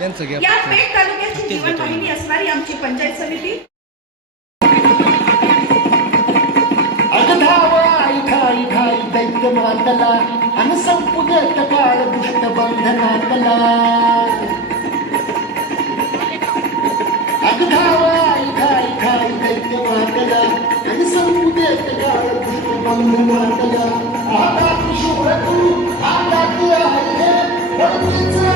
या पेठ तालुक्याची जीवनवाहिनी असणारी आमची पंचायत समिती दैत्य मातला आणि संपुदेत काळ दुष्ट बंधनातला दैत्य मातला आणि संपुदेत काळ दुष्ट बंधनातला आगात शुभ्र तू आगात आहे वरतीचा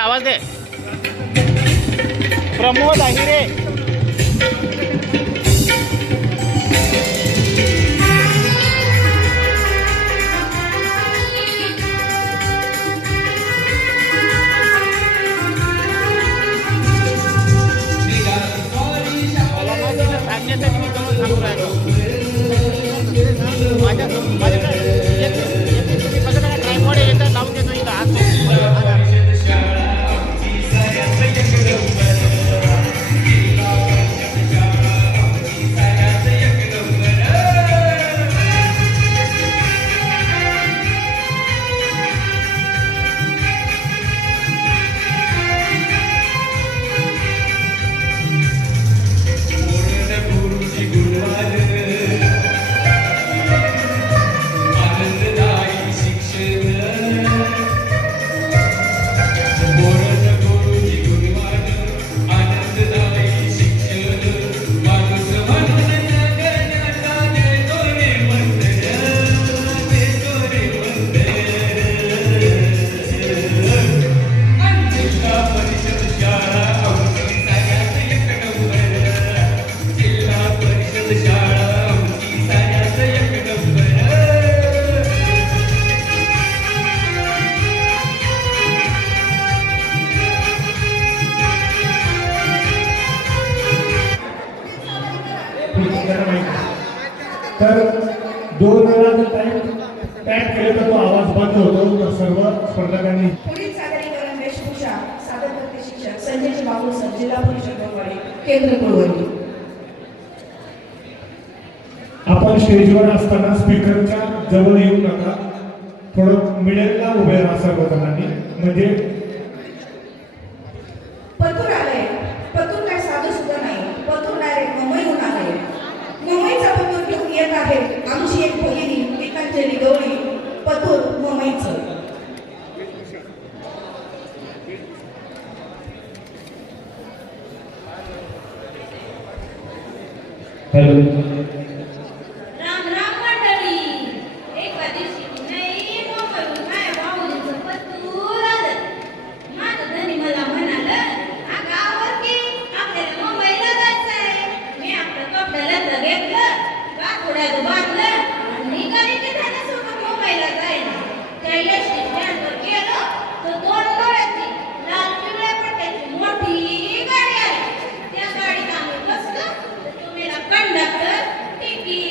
आवाज दे प्रमोद आहिरे तर 2 वेळा जर टाइम टॅप केलं तर तो आवाज बंद होतो. सर्व स्पर्धकांनी पुढील सादरीकरण वेशभूषा सादर करते शिक्षक संजय बाबू सर, जिल्हा परिषद गंगवाडी, केंद्र कुलवडी. आपण स्टेजवर असताना स्पीकरच्या जवळ येऊ नका, थोडं मिडलला उभे राहा सर्वजणांनी. म्हणजे पतूर आले, पतूर काय साधं सुद्धा नाही, पतूर डायरेक्ट मुंबईहून आले. मुंबईचा पतूर घेऊन येत आहे आमची एक भगिनी गीतांजली गवळी. पतूर मुंबईचं. हॅलो कंडक्टर टिकीट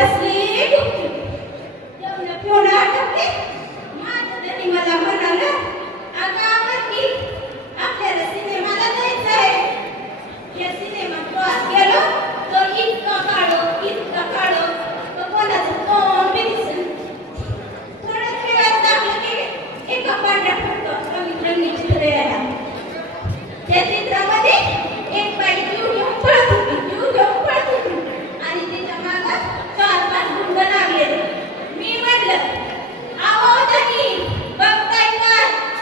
बसली गुपचूप. जेवण पिऊन आटपले. माझं तरी मला म्हणालं, "अगं आवडती, आपल्याला सिनेमाला जायचं आहे." या सिनेमात पास गेलो तर इतका काढो तर कोणाचं तोंड बी दिसेना. थोड्या वेळात लागलं की एका पांढऱ्या फुटकात रंगीत चित्र यायला. त्या चित्रामध्ये एक बाई जीव घेऊन पळत होती आणि तिच्या मागं 4-5 गुंड लागले. मी म्हटलं, "अहो धनी, बघताय का?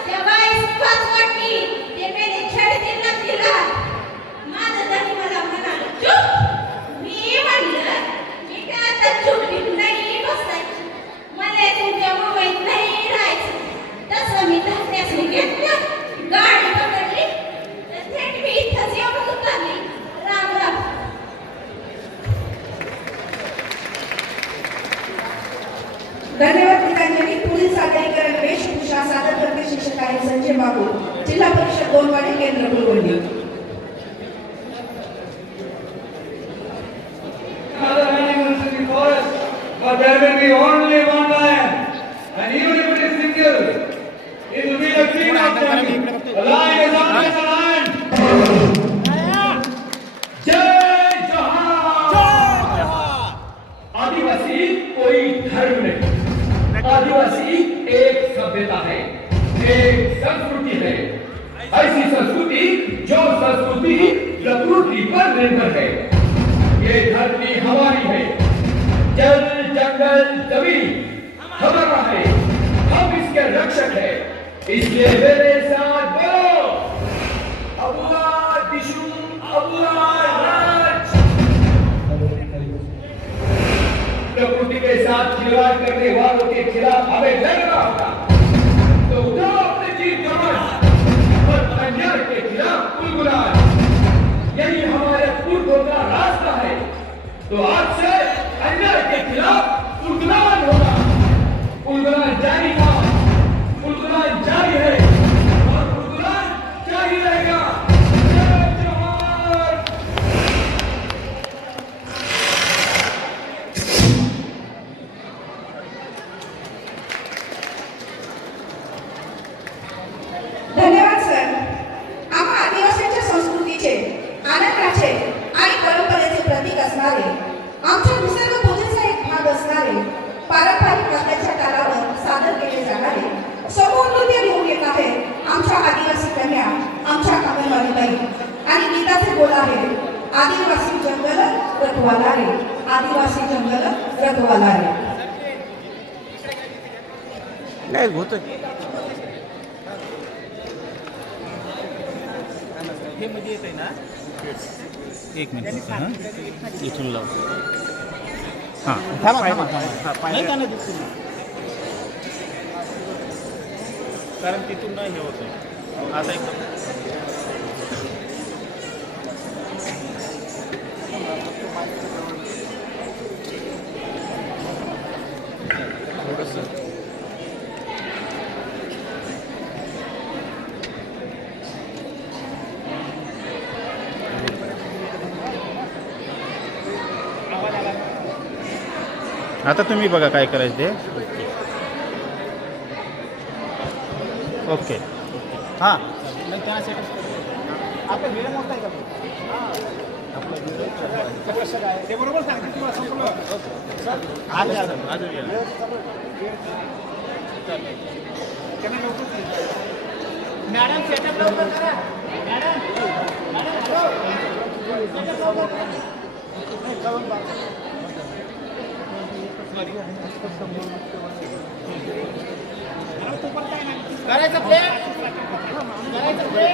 त्या बाईस पाच वाटली, ते मेले छेडतील ना तिला." माझं धनी मला म्हणाला, "चुप." मी म्हणलं, "मी काय आता चुप नाही बसायची. मला तुमच्या मुंबईत नाही राहायचं." तसं मी धाकट्यासनी घेतलं, गाडी पकडली तर थेट मी इथंच येऊन उतरली. राम राम. धन्यवाद गीतांजली. पुढील सादरीकरण वेशभूषा सादर करते शिक्षक आहे संजय बाबू, जिल्हा परिषद दोनवाडी, केंद्र गुलबर्गी. Another animals in the forest, but there will be only one lion, and even if it is single, it will be the king of them. The lion is always a lion. जय जोहार. आदिवासी कोई धर्म नहीं, आदिवासी एक सभ्यता है, एक संस्कृति है. ऐसी संस्कृति जो संस्कृति प्रकृति पर निर्भर है. ये धरती हमारी है, जल जंगल जमीन हमारा है, हम इसके रक्षक हैं. इसलिए मेरे साथ बोलो, अबुआ दिशु अबुआ राज. प्रकृति के साथ खिलवाड़ करने वालों के खिलाफ हमें लड़ना होगा. तो उठाओ अपने जीत कमर और अन्याय के खिलाफ गुलगुलाए. यही हमारे पूर्वों का रास्ता है. तो आज से अन्याय के खिलाफ गुलगुलान होगा. गुलगुलान जारी था, गुलगुलान जारी है और गुलगुलान जारी रहेगा. जय जोहार. धन्यवाद सर. आम्हा आदिवासींच्या संस्कृतीचे, आनंदाचे आणि परंपरेचे प्रतीक असणारे, आमच्या निसर्ग पूजेचा एक भाग असणारे, पारंपरिक वाद्याच्या तालावर सादर केले जाणारे समूह नृत्य घेऊन येत आहे आमच्या आदिवासी कन्या, आमच्या कामेवालीबाई. आणि गीताचे बोल आहे, आदिवासी जंगल रखवाला रे, आदिवासी जंगल रखवाला रे. नाही होत हे मध्ये येत आहे ना. एक मिनिट हां, इथून लाव. हां नाही का नाही दिसत, कारण तिथून नाही हे होतं. आता एकदम थोडंसं आता तुम्ही बघा काय करायचं ते. ओके हां नाही त्यासाठी आपलं वेळ मोठा आहे का आपलं कसं काय ते बरोबर सांगते किंवा संपूर्ण आज आज मॅडम सेटअप लवकर करा. करायचं प्ले करायचं प्ले.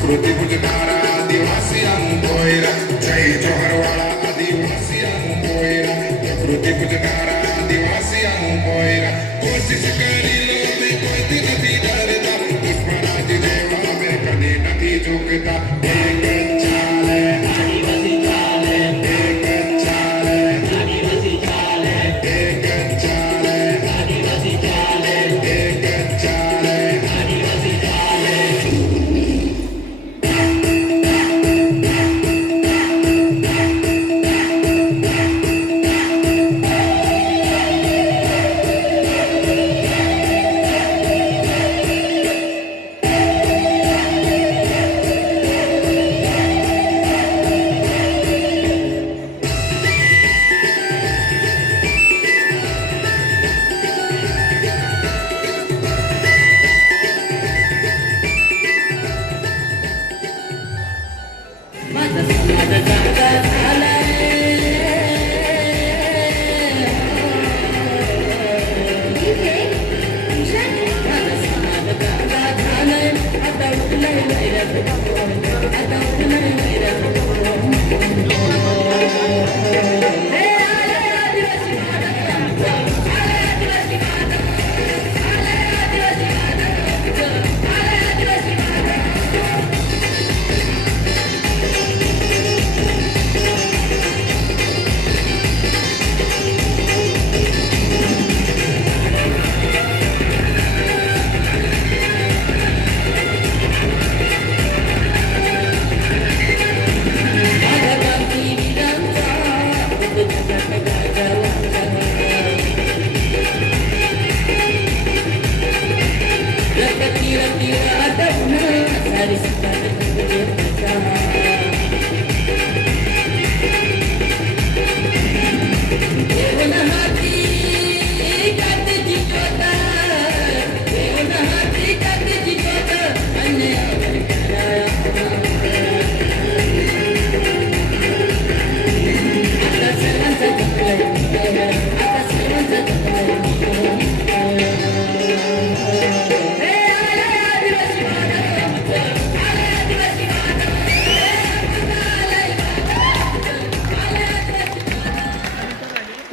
प्रकृती पूजणारा आदिवासी मुंबईरा जय जोहरवाडा आदिवासी मुंबईरा प्रकृती पूजणारा आदिवासी मुंबईरा कोशिश करील मी कोणती नदी डरता दुश्मनाची जेव्हा मे कधी नदी झुकता एक चाले आदिवासी चाले एक चाले आदिवासी चाले एक चाले आदिवासी चाले एक चाले आदिवासी चाले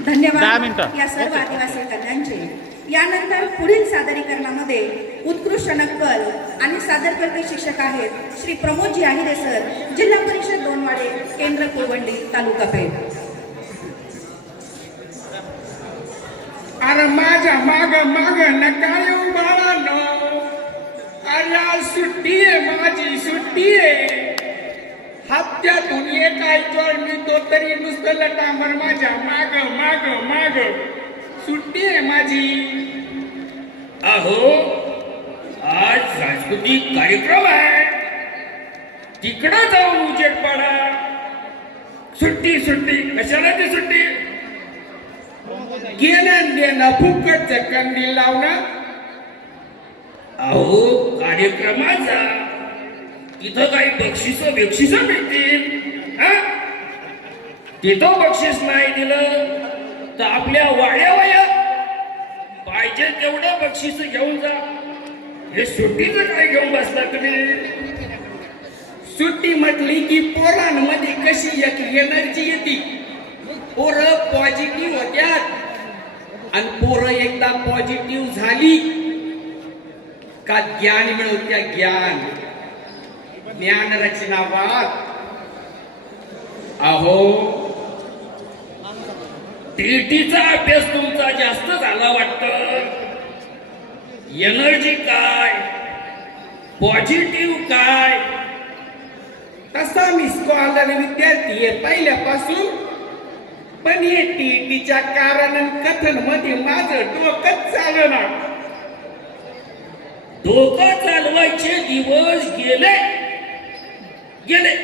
धन्यवाद या सर्व आदिवासी कन्यांचे. यानंतर पुढील सादरीकरणामध्ये उत्कृष्ट नक्कल आणि सादरकर्ते शिक्षक आहेत श्री प्रमोदजी आहिरे सर, जिल्हा परिषद दोनवाडे, केंद्र कुळवंडी, तालुका पेठ. अरे माझ्या माग माग नका येऊ बाळांनो, अरे आज सुट्टी आहे, माझी सुट्टी आहे. हप्त्यातून एक आयतवार मिळतो तरी नुसतं लटांबर माझ्या माग माग माग. सुट्टी आहे माझी. अहो आज सांस्कृतिक कार्यक्रम आहे, तिकडं जाऊन उजेड पाडा. सुट्टी सुट्टी कशाला ती सुट्टी? घेणं देणं फुकटचं कंदील लावणं. अहो कार्यक्रमाचा तिथं काही बक्षीस मिळतील. तिथं बक्षीस नाही दिलं तर आपल्या वाड्या वयात पाहिजे तेवढं बक्षीस घेऊन जा. हे सुट्टीचं काय घेऊन बसला तुम्ही? सुट्टी म्हटली की पोरांमध्ये कशी एक एनर्जी येते. पोरं पॉझिटिव्ह होत्यात आणि पोरं एकदा पॉझिटिव्ह झाली का ज्ञान मिळवत्या. ज्ञान रचनावाद. अहो टीटीचा अभ्यास तुमचा जास्त झाला वाटतं. एनर्जी काय, पॉझिटिव्ह काय? तसा मी स्कॉलर विद्यार्थी आहे पहिल्यापासून, पण हे टीटीच्या कारण कथन मध्ये माझं डोकंच चालणार. डोकं चालवायचे दिवस गेले गेले.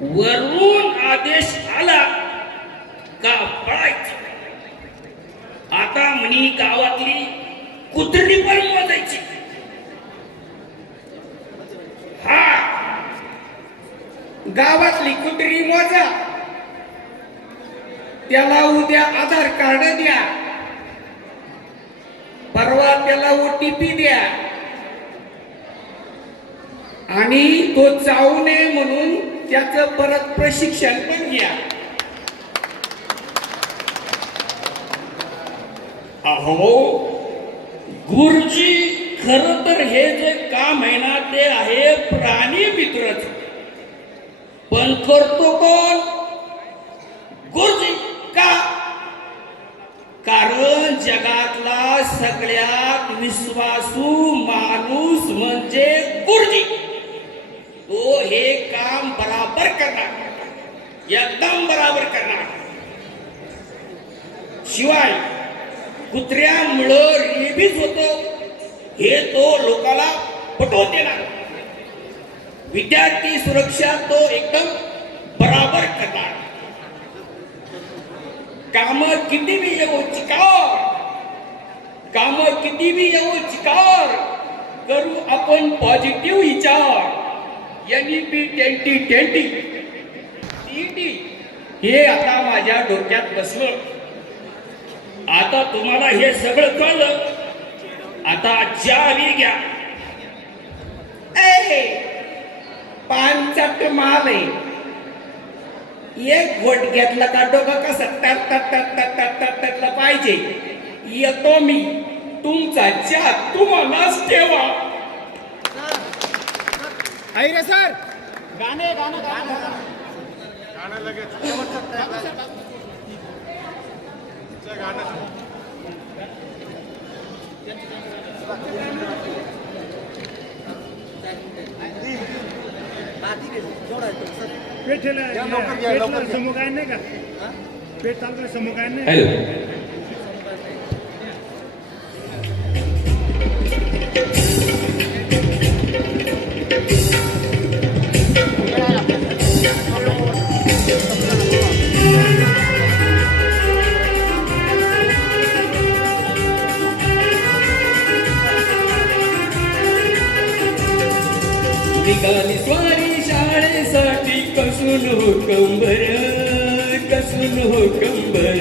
वरून आदेश आला का पळायचं. आता म्हणी गावातली कुत्री पण मोजायची. हा गावातली कुत्री मोजा, त्याला उद्या आधार कार्ड द्या, परवा त्याला OTP द्या. आणि तो चावू नये म्हणून त्याचं परत प्रशिक्षण पण घ्या. अहो गुरुजी, खर तर हे जे काम आहे ना ते आहे प्राणी मित्रच, पण करतो कोण? गुरुजी. का? कारण जगातला सगळ्यात विश्वासू माणूस म्हणजे गुरुजी. तो हे काम बराबर करणार, एकदम बराबर करणार. शिवाय कुत्र्यामुळं रेबीज होतो हे तो लोकाला पटवून देणार. विद्यार्थी सुरक्षा तो एकदम बराबर करणार. काम किती बी येऊ चिकार, काम किती बी येऊ चिकार, करू आपण पॉझिटिव्ह विचार. NEP 2020 CET हे आता माझ्या डोक्यात बसलं. आता तुम्हाला हे सगळं कळलं. आता चावी घ्या. पानचट माल आहे. एक घोट घेतला का डोकं कसं तटला पाहिजे. येतो मी, तुमचा चहा तुम्हालाच ठेवा. रे सर, गाणे गाणं गाणं गाणं लगेच समोर नाही का पेट चालू समोर काय नाही. हॅलो, निघाली स्वारी शाळेसाठी कसून हो कंबर, कसून हो कंबर.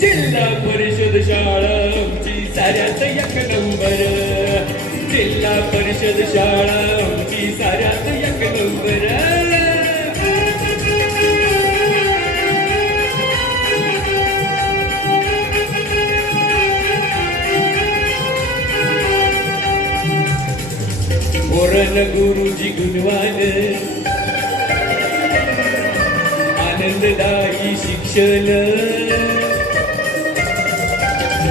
जिल्हा परिषद शाळा आमची साऱ्यात एक नंबर, जिल्हा परिषद शाळा आमची साऱ्यात एक नंबर. पोरण गुरुजी गुणवान, आनंददायी शिक्षण.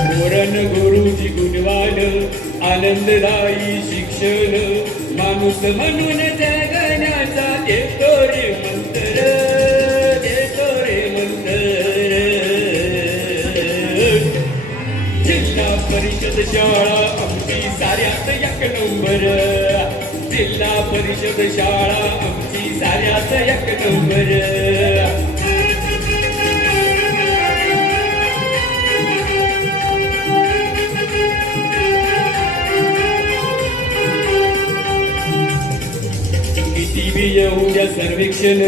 पोरण गुरुजी गुणवान, आनंददायी शिक्षण. माणूस म्हणून जगण्याचा देतो रे मंत्र, देतो रे मंत्र. जिल्हा परिषद शाळा आमची साऱ्यात एक नंबर, जिल्हा परिषद शाळा आमची साऱ्यात एक नंबर. किती बी येऊ द्या सर्वेक्षण,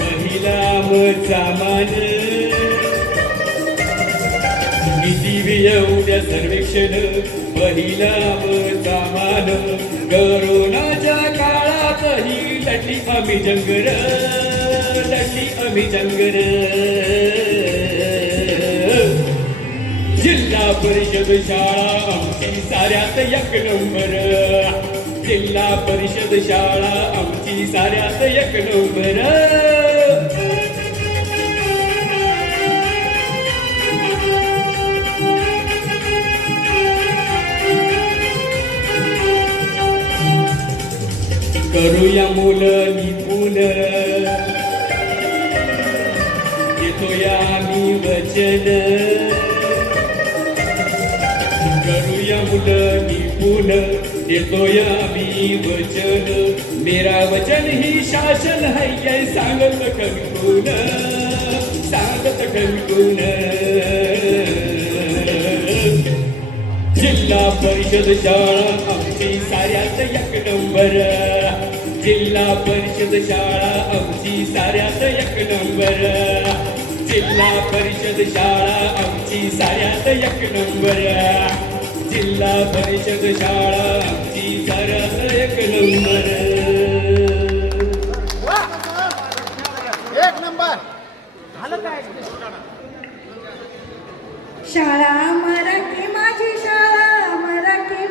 महिला आमचा मान. किती बी येऊ द्या सर्वेक्षण, महिला आमचा मान. करोनाच्या काळातही लढली आम्ही जंगर, लढली आम्ही जंगर. जिल्हा परिषद शाळा आमची साऱ्यात एक नंबर, जिल्हा परिषद शाळा आमची साऱ्यात एक नंबर. करूया मुलं निपुण, येतोया आम्ही वचन. करूया मुलं निपुण, येतोया आम्ही वचन. मेरा वचन ही शासन है ये सांगत कणकून, सांगत कणकून. जिल्हा परिषद शाळा आमची साऱ्यात एक नंबर, जिल्हा परिषद शाळा आमची साऱ्यात एक नंबर. जिल्हा परिषद शाळा आमची साऱ्यात एक नंबर जिल्हा परिषद शाळा आमची साऱ्यात एक नंबर एक नंबर झालं काय शाळा मराठी माझी शाळा मराठी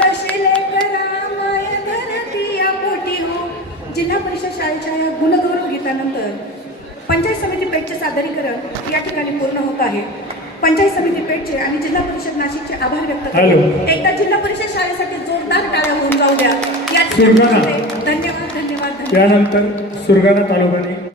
जशी लेकरा माय धरती या पोटी हो. जिल्हा परिषद शाळेच्या या गुणगौरव गीतानंतर पंचायत समिती पेठचे सादरीकरण या ठिकाणी पूर्ण होत आहे. पंचायत समिती पेठचे आणि जिल्हा परिषद नाशिकचे आभार व्यक्त करतो. एकदा जिल्हा परिषद शाळेसाठी जोरदार टाळ्या होऊन जाऊ द्या. धन्यवाद धन्यवाद धन्यवाद. त्यानंतर सुरगाणा तालुक्याने